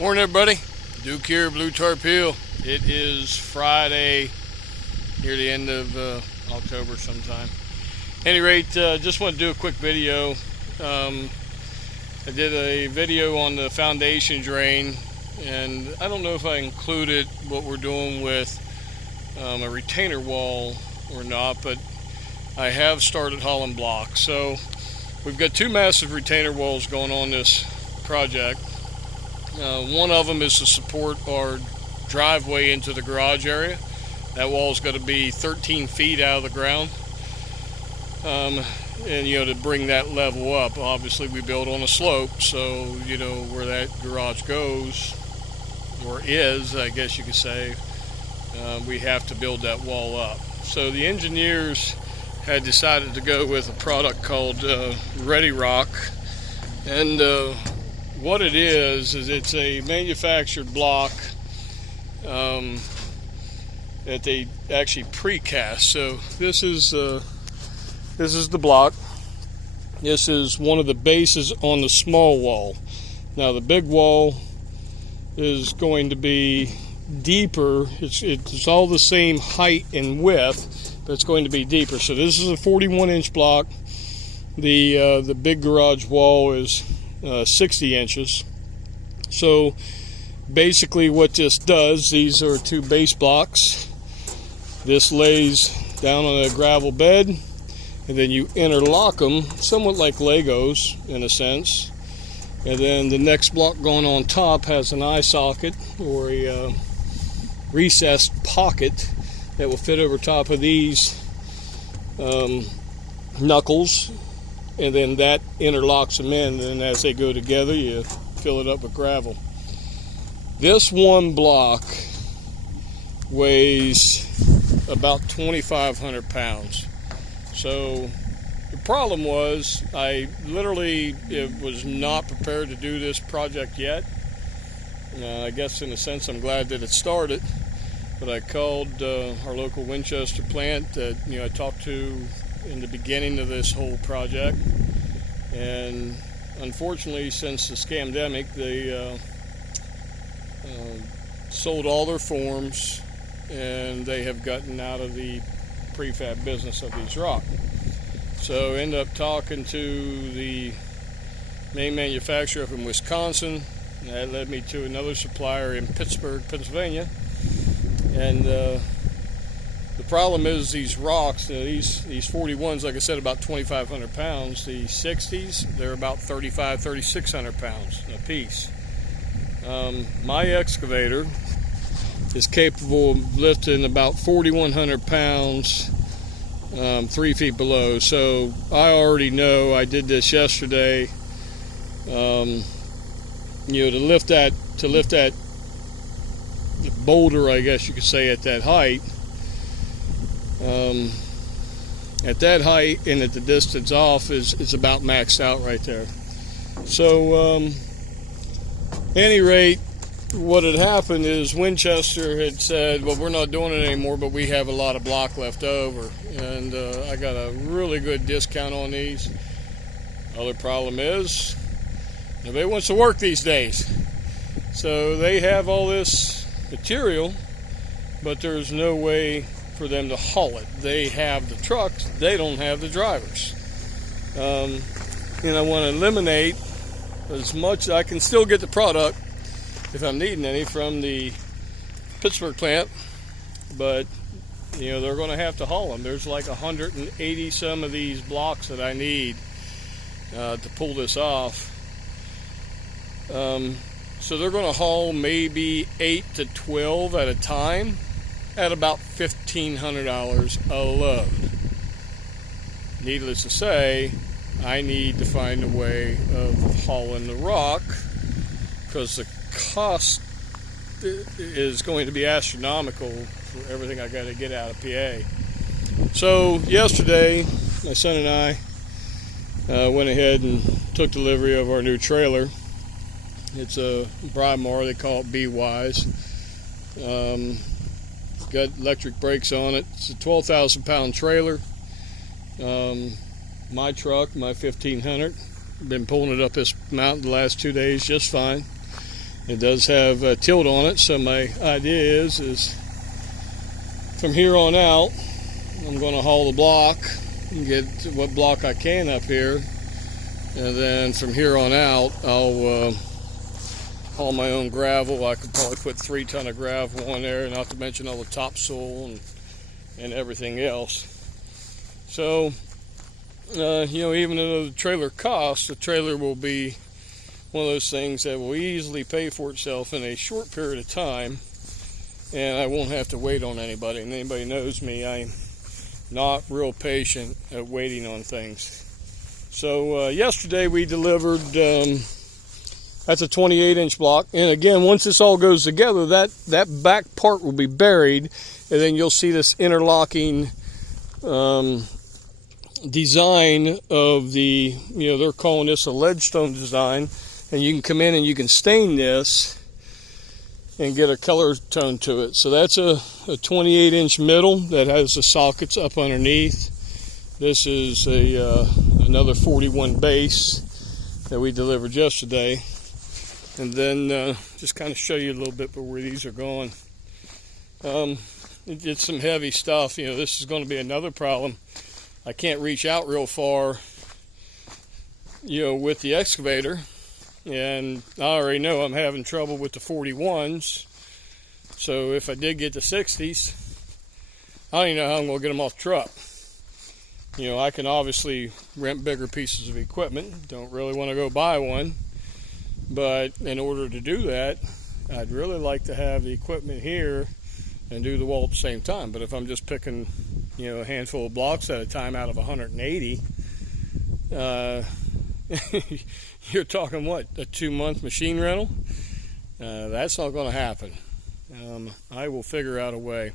Morning, everybody. Duke here, Blue Tarpeel. It is Friday, near the end of October sometime. Any rate, just want to do a quick video. I did a video on the foundation drain, and I don't know if I included what we're doing with a retainer wall or not, but I have started hauling blocks. So we've got two massive retainer walls going on this project. One of them is to support our driveway into the garage area. That wall's got to be 13 feet out of the ground, and to bring that level up. Obviously we build on a slope, so where that garage goes, or is, I guess you could say, we have to build that wall up. So the engineers had decided to go with a product called Redi-Rock, and what it is it's a manufactured block that they actually precast. So this is the block. This is one of the bases on the small wall. Now the big wall is going to be deeper. It's all the same height and width, but it's going to be deeper. So this is a 41-inch block. The big garage wall is 60 inches. So basically what this does, these are two base blocks. This lays down on a gravel bed, and then you interlock them somewhat like Legos in a sense, and then the next block going on top has an eye socket or a recessed pocket that will fit over top of these knuckles, and then that interlocks them in, and then as they go together you fill it up with gravel. This one block weighs about 2,500 pounds. So the problem was I literally was not prepared to do this project yet. I guess in a sense I'm glad that it started, but I called our local Winchester plant that I talked to in the beginning of this whole project, and unfortunately since the scamdemic they sold all their forms, and they have gotten out of the prefab business of these rock. So I ended up talking to the main manufacturer up in Wisconsin, and that led me to another supplier in Pittsburgh, Pennsylvania. And the problem is these rocks, these 41s, like I said, about 2,500 pounds. The 60s, they're about 3,600 pounds a piece. My excavator is capable of lifting about 4,100 pounds 3 feet below. So I already know, I did this yesterday, to lift that boulder, I guess you could say, at that height. At that height and at the distance off is about maxed out right there. So any rate, what had happened is Winchester had said, well, we're not doing it anymore, but we have a lot of block left over, and I got a really good discount on these. Other problem is nobody wants to work these days, so they have all this material, but there's no way for them to haul it. They have the trucks, they don't have the drivers. I want to eliminate as much. I can still get the product if I'm needing any from the Pittsburgh plant, but they're going to have to haul them. There's like 180 some of these blocks that I need to pull this off. So they're going to haul maybe 8 to 12 at a time at about $1,500 a load. Needless to say, I need to find a way of hauling the rock, because the cost is going to be astronomical for everything I got to get out of PA. So yesterday, my son and I went ahead and took delivery of our new trailer. It's a Brymar, they call it B-Wise. Got electric brakes on it. It's a 12,000 pound trailer. My truck, my 1500, been pulling it up this mountain the last 2 days just fine. It does have a tilt on it, so my idea is from here on out, I'm going to haul the block and get what block I can up here, and then from here on out, I'll haul my own gravel. I could probably put 3 tons of gravel on there, not to mention all the topsoil and everything else. So, even though the trailer costs, the trailer will be one of those things that will easily pay for itself in a short period of time, and I won't have to wait on anybody. And anybody knows me, I'm not real patient at waiting on things. So yesterday we delivered, that's a 28-inch block, and again, once this all goes together, that back part will be buried, and then you'll see this interlocking design of the, they're calling this a ledgestone design, and you can come in and you can stain this and get a color tone to it. So that's a 28-inch middle that has the sockets up underneath. This is another 41 base that we delivered yesterday. And then just kind of show you a little bit where these are going. It's some heavy stuff. This is going to be another problem. I can't reach out real far, with the excavator. And I already know I'm having trouble with the 41s. So if I did get the 60s, I don't even know how I'm going to get them off the truck. I can obviously rent bigger pieces of equipment. Don't really want to go buy one. But in order to do that, I'd really like to have the equipment here and do the wall at the same time. But if I'm just picking, a handful of blocks at a time out of 180, you're talking what, a 2-month machine rental? That's not going to happen. I will figure out a way.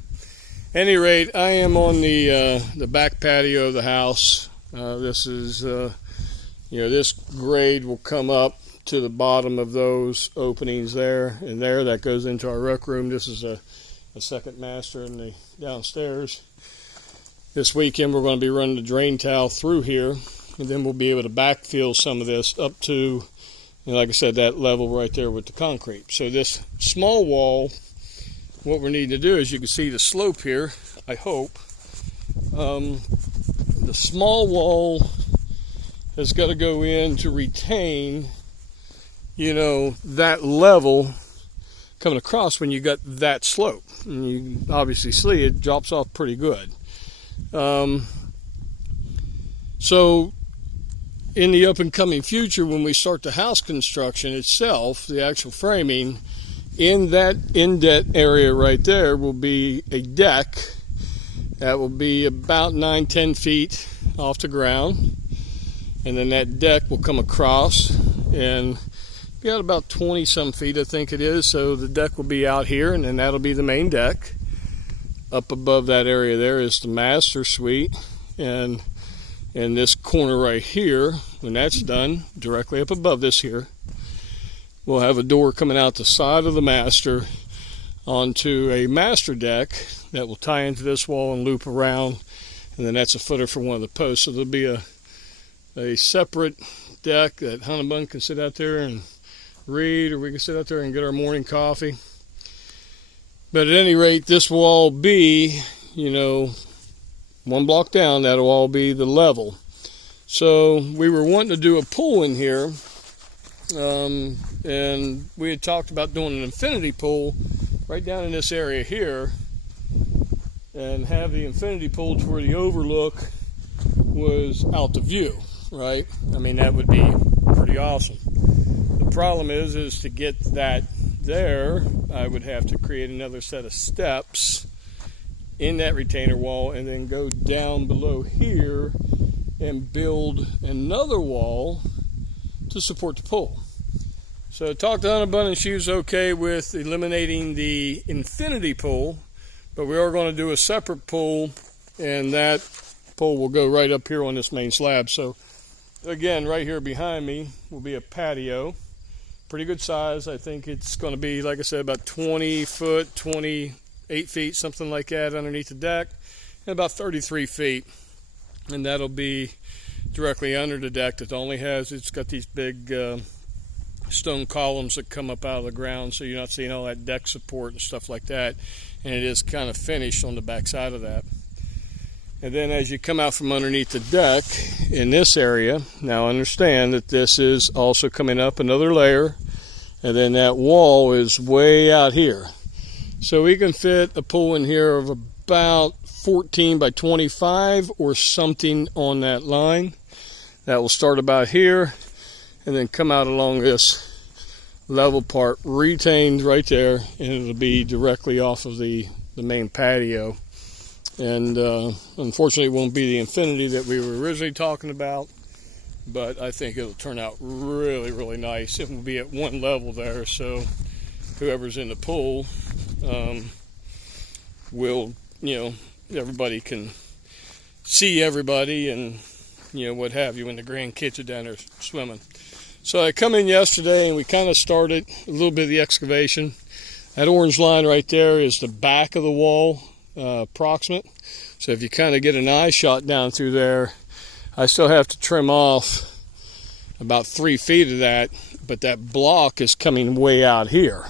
At any rate, I am on the back patio of the house. This is, this grade will come up to the bottom of those openings there and there. That goes into our rec room. This is a second master in the downstairs. This weekend we're going to be running the drain towel through here, and then we'll be able to backfill some of this up to, like I said, that level right there with the concrete. So this small wall, what we need to do is, you can see the slope here, I hope. The small wall has got to go in to retain, that level coming across when you got that slope. And you obviously see it drops off pretty good. So in the up and coming future, when we start the house construction itself, the actual framing, in that indent area right there will be a deck that will be about 9-10 feet off the ground, and then that deck will come across and be at about 20 some feet, I think it is. So the deck will be out here, and then that'll be the main deck. Up above that area there is the master suite, and in this corner right here, when that's done, directly up above this here, we'll have a door coming out the side of the master onto a master deck that will tie into this wall and loop around, and then that's a footer for one of the posts. So there'll be a separate deck that Hannah Bun can sit out there and read, or we can sit out there and get our morning coffee. But at any rate, this will all be, one block down. That'll all be the level. So we were wanting to do a pool in here, and we had talked about doing an infinity pool right down in this area here, and have the infinity pool to where the overlook was out to view, right? I mean, that would be pretty awesome. The problem is to get that there, I would have to create another set of steps in that retainer wall, and then go down below here and build another wall to support the pool. So I talked to Hannah Bun, and she was okay with eliminating the infinity pool, but we are going to do a separate pool, and that pool will go right up here on this main slab. So again, right here behind me will be a patio. Pretty good size. I think it's going to be, like I said, about 20 foot, 28 feet, something like that underneath the deck, and about 33 feet. And that'll be directly under the deck. That only has, it's got these big stone columns that come up out of the ground, so you're not seeing all that deck support and stuff like that. And it is kind of finished on the back side of that. And then as you come out from underneath the deck in this area, now understand that this is also coming up another layer, and then that wall is way out here. So we can fit a pool in here of about 14 by 25 or something on that line. That will start about here and then come out along this level part, retained right there, and it'll be directly off of the main patio. And unfortunately it won't be the infinity that we were originally talking about, but I think it'll turn out really, really nice. It will be at one level there, so whoever's in the pool will, everybody can see everybody, and what have you when the grandkids are down there swimming. So I come in yesterday and we kind of started a little bit of the excavation. That orange line right there is the back of the wall, approximate. So if you kind of get an eye shot down through there, I still have to trim off about 3 feet of that, but that block is coming way out here,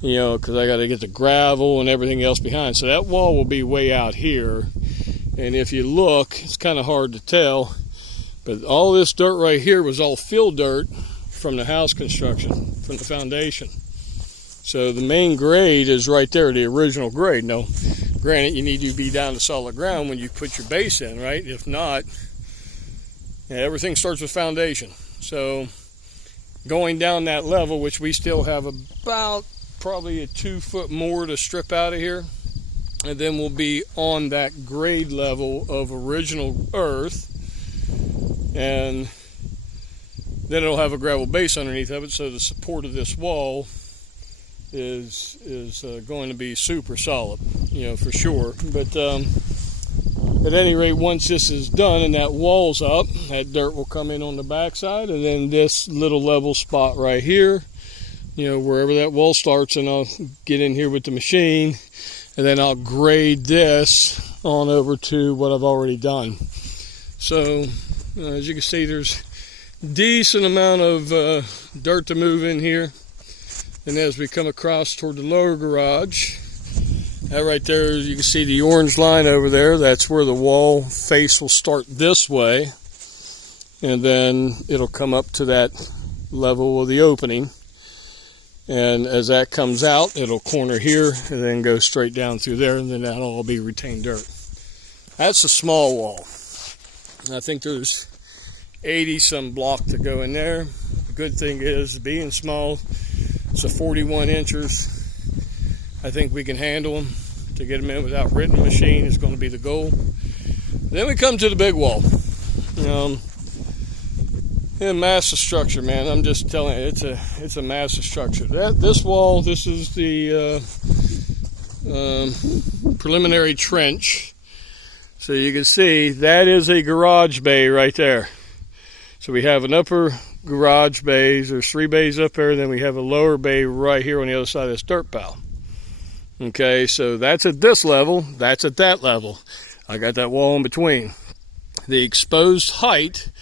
because I got to get the gravel and everything else behind. So that wall will be way out here. And if you look, it's kind of hard to tell, but all this dirt right here was all fill dirt from the house construction, from the foundation. So the main grade is right there, the original grade. Now, granted, you need to be down to solid ground when you put your base in, right? If not, everything starts with foundation. So going down that level, which we still have about probably a 2 foot more to strip out of here, and then we'll be on that grade level of original earth, and then it'll have a gravel base underneath of it, so the support of this wall is going to be super solid, for sure. But at any rate, once this is done and that wall's up, that dirt will come in on the backside, and then this little level spot right here, wherever that wall starts, and I'll get in here with the machine, and then I'll grade this on over to what I've already done. So as you can see, there's a decent amount of dirt to move in here. And as we come across toward the lower garage, that right there, you can see the orange line over there. That's where the wall face will start this way, and then it'll come up to that level of the opening. And as that comes out, it'll corner here and then go straight down through there, and then that'll all be retained dirt. That's a small wall. I think there's 80 some block to go in there. The good thing is, being small, it's a 41 inches. I think we can handle them. To get them in without renting a machine is going to be the goal. Then we come to the big wall. Massive structure, man. I'm just telling you, it's a massive structure. This wall, this is the preliminary trench. So you can see that is a garage bay right there. So we have an upper garage bays. There's 3 bays up there. Then we have a lower bay right here on the other side of this dirt pile. Okay, so that's at this level. That's at that level. I got that wall in between. The exposed height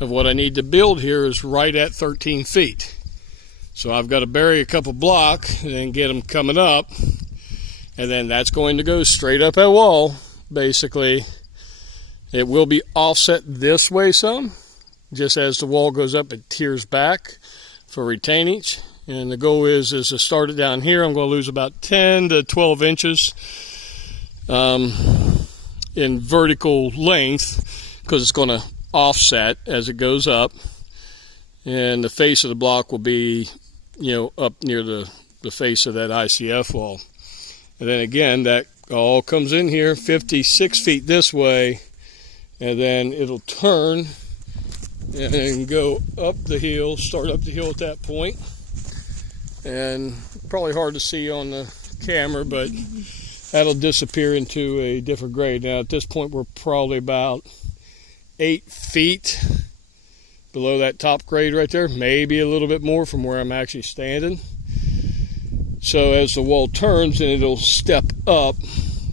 of what I need to build here is right at 13 feet. So I've got to bury a couple blocks and then get them coming up. And then that's going to go straight up that wall, basically. It will be offset this way some. Just as the wall goes up, it tears back for retainage. And the goal is to start it down here. I'm going to lose about 10 to 12 inches in vertical length, because it's going to offset as it goes up. And the face of the block will be, up near the face of that ICF wall. And then again, that all comes in here 56 feet this way, and then it'll turn and go up the hill, start up the hill at that point. And probably hard to see on the camera, but that'll disappear into a different grade. Now at this point we're probably about 8 feet below that top grade right there, maybe a little bit more from where I'm actually standing. So as the wall turns, and it'll step up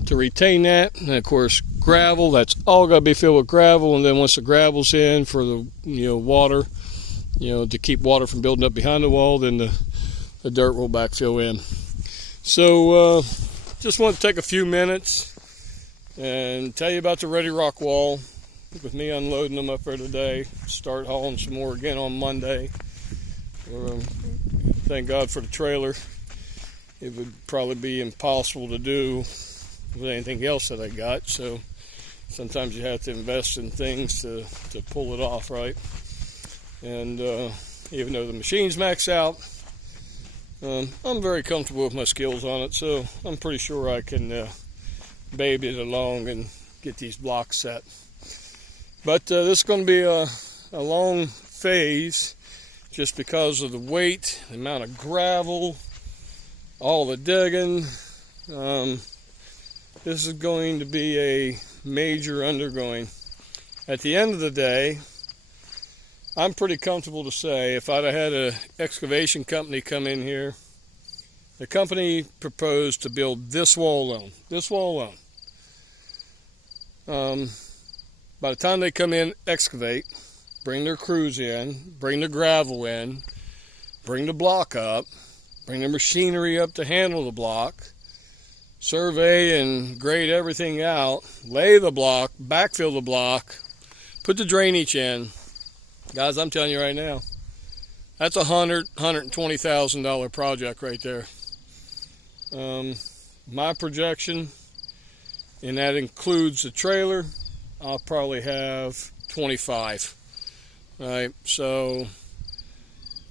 to retain that. And of course gravel, that's all got to be filled with gravel. And then once the gravel's in for the water, to keep water from building up behind the wall, then the dirt will backfill in. So just want to take a few minutes and tell you about the Redi-Rock wall, with me unloading them up there today. Start hauling some more again on Monday. Thank God for the trailer. It would probably be impossible to do with anything else that I got, so sometimes you have to invest in things to pull it off, right? And even though the machine's maxed out, I'm very comfortable with my skills on it, so I'm pretty sure I can baby it along and get these blocks set. But this is going to be a long phase, just because of the weight, the amount of gravel, all the digging. This is going to be a major undergoing. At the end of the day, I'm pretty comfortable to say, if I'd have had an excavation company come in here, the company proposed to build this wall alone. This wall alone. By the time they come in, excavate, bring their crews in, bring the gravel in, bring the block up, bring the machinery up to handle the block, survey and grade everything out, lay the block, backfill the block, put the drainage in. Guys, I'm telling you right now, that's a $120,000 project right there. My projection, and that includes the trailer, I'll probably have 25. Right, so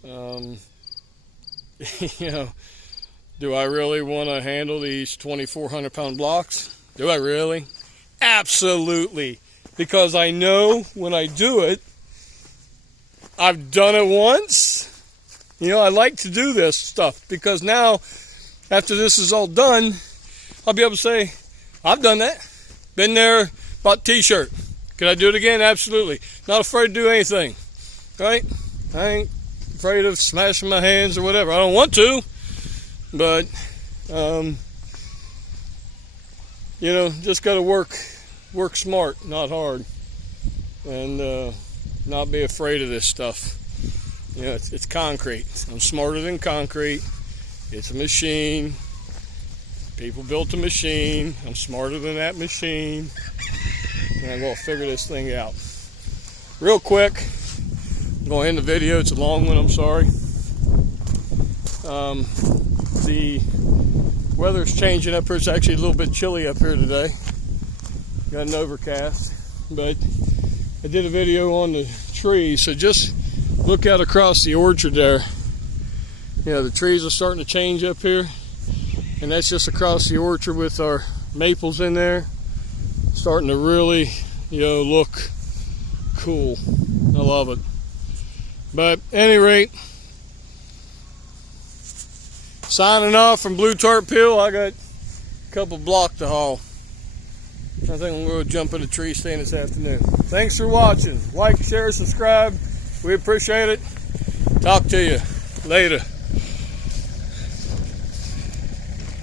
do I really want to handle these 2,400 pound blocks? Do I really? Absolutely, because I know when I do it, I've done it once. I like to do this stuff, because now, after this is all done, I'll be able to say, I've done that. Been there, bought a t-shirt. Could I do it again? Absolutely. Not afraid to do anything. Right? I ain't afraid of smashing my hands or whatever. I don't want to. But, just got to work smart, not hard. And not be afraid of this stuff. It's concrete. I'm smarter than concrete. It's a machine. People built a machine. I'm smarter than that machine. And I'm going to figure this thing out. Real quick, I'm going to end the video. It's a long one, I'm sorry. The weather's changing up here. It's actually a little bit chilly up here today. Got an overcast. But I did a video on the trees, so just look out across the orchard there. The trees are starting to change up here, and that's just across the orchard with our maples in there, starting to really, look cool. I love it. But at any rate, signing off from Blue Tarp Hill. I got a couple blocks to haul. I think I'm going to jump in a tree stand this afternoon. Thanks for watching. Like, share, subscribe. We appreciate it. Talk to you later.